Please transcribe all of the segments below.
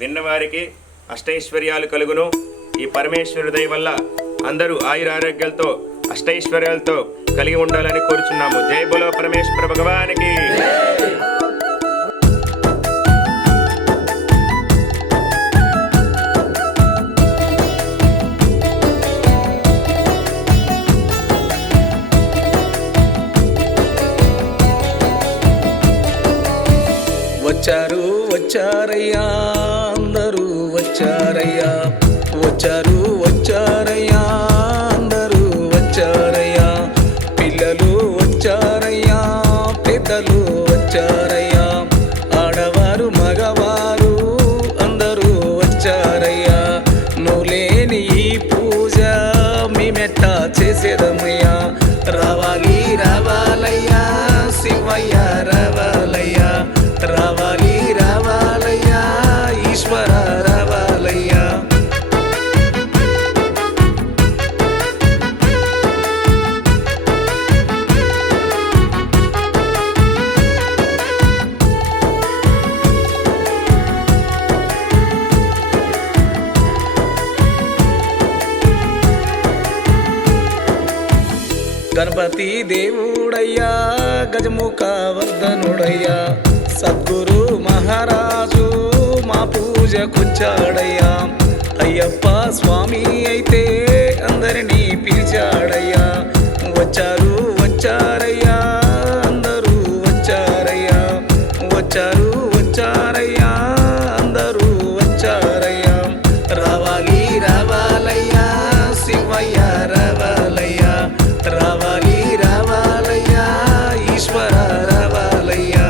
విన్నవారికి అష్టైశ్వర్యాలు కలుగును. ఈ పరమేశ్వరు దయ వల్ల అందరూ ఆయురారోగ్యాలతో అష్టైశ్వర్యాలతో కలిగి ఉండాలని కోరుచున్నాము. జై బోలో పరమేశ్వర భగవానికి. వచ్చారు వచ్చారయ్యా, అందరూ వచ్చారయ్యా, వచ్చారు వచ్చారయ్యా, అందరూ వచ్చారయ్యా, పిల్లలు వచ్చారయ్యా, పెద్దలు వచ్చారయ్యా, ఆడవారు మగవారు అందరూ వచ్చారయ్యా. నువ్వు లేని ఈ పూజ మేమెట్టా చేసేదమయ్యా. రావాలి రావాలయ్యా శివయ్య, రావాలయ్యా రావాలి రావాలయ్యా ఈశ్వర, రావాలయ్యా. గణపతి దేవుడయ్యా, గజముఖ వర్ధనుడయ్యా, సద్గురు మహారాజు మా పూజకొచ్చాడయ్యా. అయ్యప్ప స్వామి అయితే అందరినీ పిలిచాడయ్యా. వచ్చారు వచ్చారయ్యా, అందరూ వచ్చారయ్యా, వచ్చారు వచ్చారయ్యా, అందరూ వచ్చారయ్యా. రావాలి రావాలయ్యా శివయ్య, రావాలయ్యా రావాలి రావాలయ్యా ఈశ్వర, రావాలయ్యా.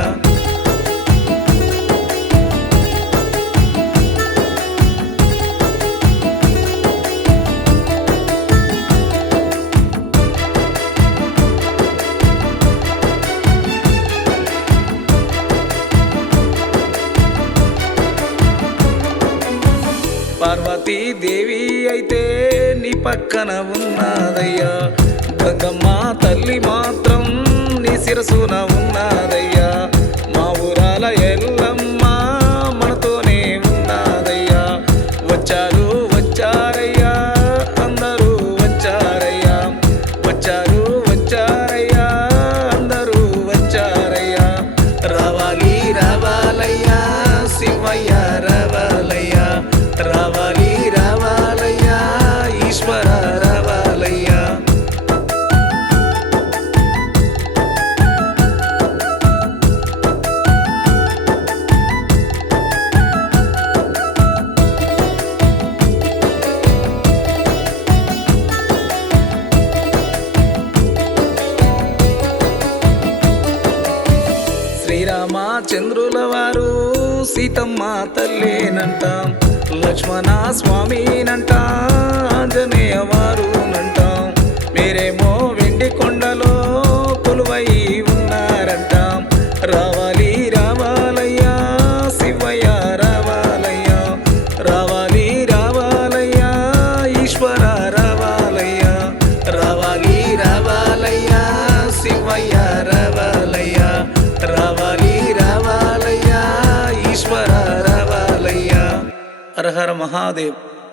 పార్వతీ దేవి అయితే నీ పక్కన ఉన్నదయ్యా. గంగమ్మ తల్లి మాత్రం నీ శిరసున ఉన్నదయ్యా. మా ఊరాల ఎల్లమ్మ మనతోనే ఉన్నదయ్యా. వచ్చారు వచ్చారయ్యా, అందరూ వచ్చారయ్యా, వచ్చారు వచ్చారయ్యా, అందరూ వచ్చారయ్యా. రావాలి రావాలయ్యా శివయ్య, రావాలయ్యా రావాలి రావాలయ్యా ఈశ్వర, రావాలయ్యా. శ్రీరామచంద్రుల వారు సీతమ్మ తల్లేనంట, లక్ష్మణ స్వామినంట, ఆంజనేయ వారునంట. మీరేమో వెండి కొండలో కొలువై ఉన్నారంట. రావాలి రావాలయ్యా శివయ్య, రావాలయ్యా రావాలి రావాలయ్యా ఈశ్వర, రావాలయ్యా రావాలి రావాలయ్యా శివయ్య, రావాలయ్యా రావాలి రావాలయ్యా ఈశ్వర, రావాలయ్యా. హర హర మహాదేవ్.